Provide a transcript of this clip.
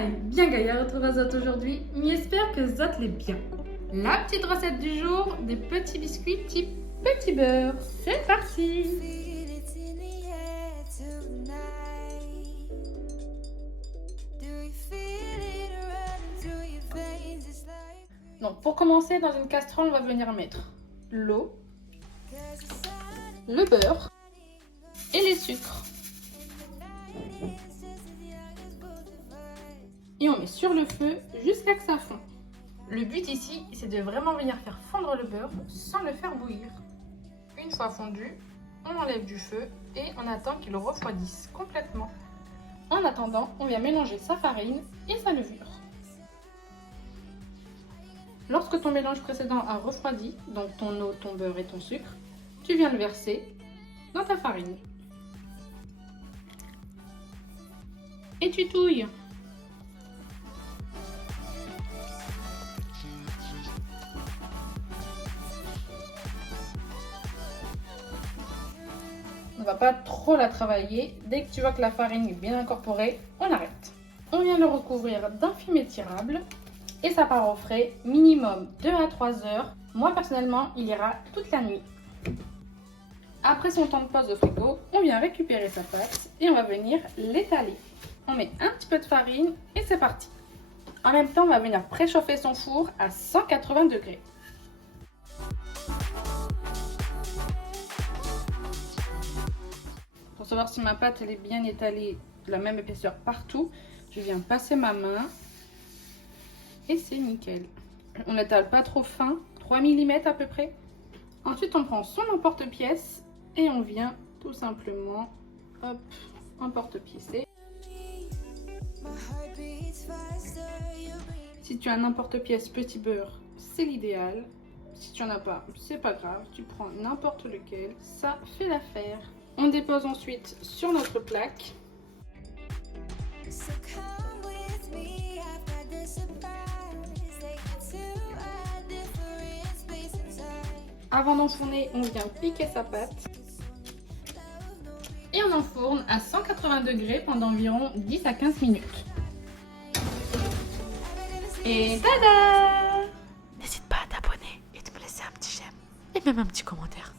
Hi, bien gaillard retrouve Zot aujourd'hui, j'espère que Zot l'est bien. La petite recette du jour, des petits biscuits type petit beurre, c'est parti. Donc pour commencer, dans une casserole, on va venir mettre l'eau, le beurre et les sucres. Et on met sur le feu jusqu'à ce que ça fond. Le but ici, c'est de vraiment venir faire fondre le beurre sans le faire bouillir. Une fois fondu, on enlève du feu et on attend qu'il refroidisse complètement. En attendant, on vient mélanger sa farine et sa levure. Lorsque ton mélange précédent a refroidi, donc ton eau, ton beurre et ton sucre, tu viens le verser dans ta farine. Et tu touilles. On ne va pas trop la travailler. Dès que tu vois que la farine est bien incorporée, on arrête. On vient le recouvrir d'un film étirable et ça part au frais minimum 2 à 3 heures. Moi personnellement, il ira toute la nuit. Après son temps de pause au frigo, on vient récupérer sa pâte et on va venir l'étaler. On met un petit peu de farine et c'est parti. En même temps, on va venir préchauffer son four à 180 degrés. Pour savoir si ma pâte elle est bien étalée de la même épaisseur partout, je viens passer ma main et c'est nickel. On n'étale pas trop fin, 3 mm à peu près. Ensuite, on prend son emporte-pièce et on vient tout simplement emporte-piécer. Si tu as un emporte-pièce petit beurre, c'est l'idéal. Si tu n'en as pas, c'est pas grave, tu prends n'importe lequel, ça fait l'affaire. On dépose ensuite sur notre plaque. Avant d'enfourner, on vient piquer sa pâte. Et on enfourne à 180 degrés pendant environ 10 à 15 minutes. Et tada! N'hésite pas à t'abonner et de me laisser un petit j'aime et même un petit commentaire.